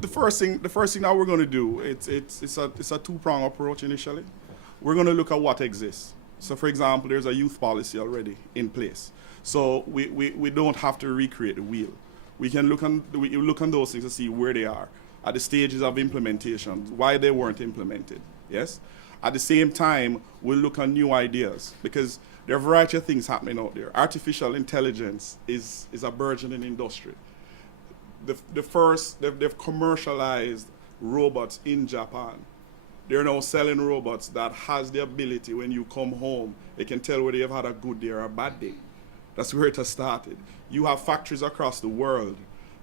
The first thing that we're going to do, it's a two-pronged approach initially. We're going to look at what exists. So, for example, there's a youth policy already in place. So we don't have to recreate the wheel. We can look on those things to see where they are at the stages of implementation, why they weren't implemented. Yes. At the same time, we'll look at new ideas because there are a variety of things happening out there. Artificial intelligence is a burgeoning industry. They've commercialized robots in Japan. They're now selling robots that has the ability when you come home, they can tell whether you've had a good day or a bad day. That's where it has started. You have factories across the world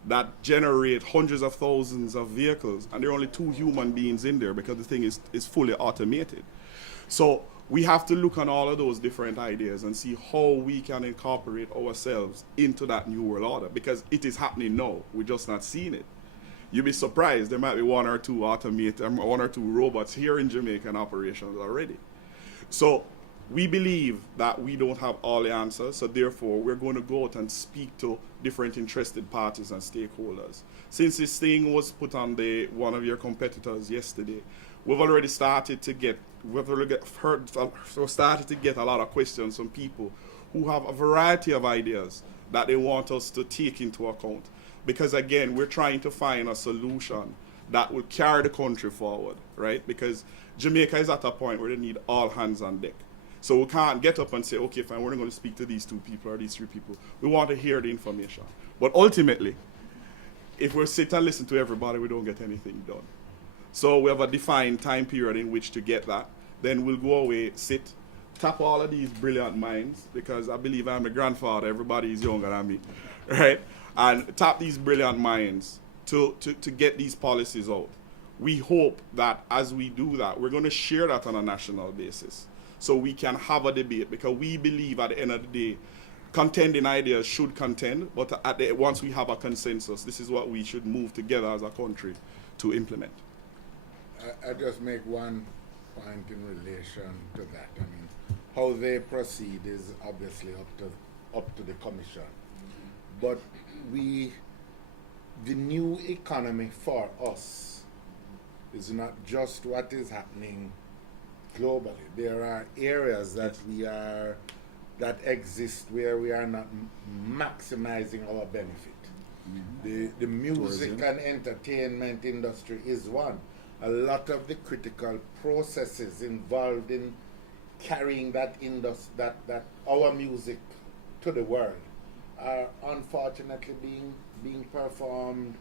that generate hundreds of thousands of vehicles, and there are only 2 human beings in there because the thing is fully automated. So we have to look on all of those different ideas and see how we can incorporate ourselves into that new world order, because it is happening now. We're just not seeing it. You'd be surprised, there might be 1 or 2 automated, 1 or 2 robots here in Jamaica in operations already. So we believe that we don't have all the answers, so therefore we're going to go out and speak to different interested parties and stakeholders. Since this thing was put on one of your competitors yesterday, we've already started to get a lot of questions from people who have a variety of ideas that they want us to take into account. Because again, we're trying to find a solution that will carry the country forward, right? Because Jamaica is at a point where they need all hands on deck. So we can't get up and say, okay, fine, we're not going to speak to these 2 people or these 3 people. We want to hear the information. But ultimately, if we sit and listen to everybody, we don't get anything done. So we have a defined time period in which to get that. Then we'll go away, sit, tap all of these brilliant minds, because I believe I'm a grandfather, everybody is younger than me, right? And tap these brilliant minds to get these policies out. We hope that as we do that, we're going to share that on a national basis so we can have a debate, because we believe at the end of the day, contending ideas should contend, but once we have a consensus, this is what we should move together as a country to implement. I just make one point in relation to that. I mean, how they proceed is obviously up to the commission. But the new economy for us is not just what is happening globally. There are areas that exist where we are not maximizing our benefit. Mm-hmm. The music and entertainment industry is one. A lot of the critical processes involved in carrying that our music to the world are unfortunately being performed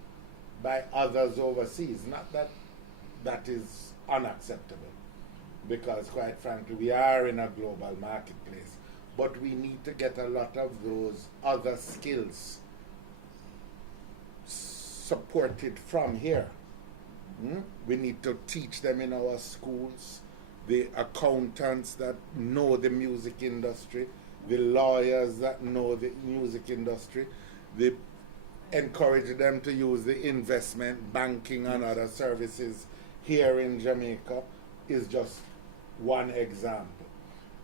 by others overseas. Not that is unacceptable, because quite frankly we are in a global marketplace, but we need to get a lot of those other skills supported from here. We need to teach them in our schools, the accountants that know the music industry, the lawyers that know the music industry, they encourage them to use the investment, banking and other services here in Jamaica is just one example.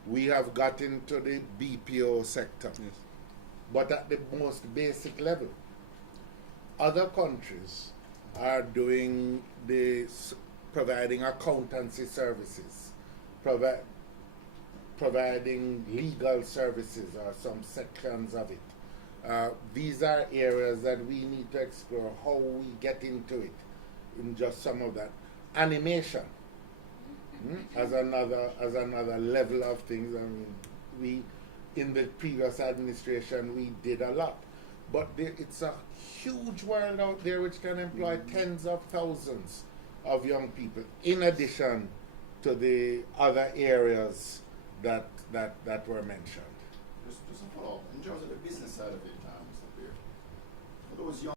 We have got into the BPO sector, but at the most basic level. Other countries are doing providing accountancy services, providing legal services or some sections of it. These are areas that we need to explore how we get into it in just some of that. Animation as another level of things. I mean, we in the previous administration we did a lot, but it's a huge world out there which can employ tens of thousands of young people, in addition to the other areas that were mentioned. Just a follow-up in terms of the business side of it, Mr. Peart. For those young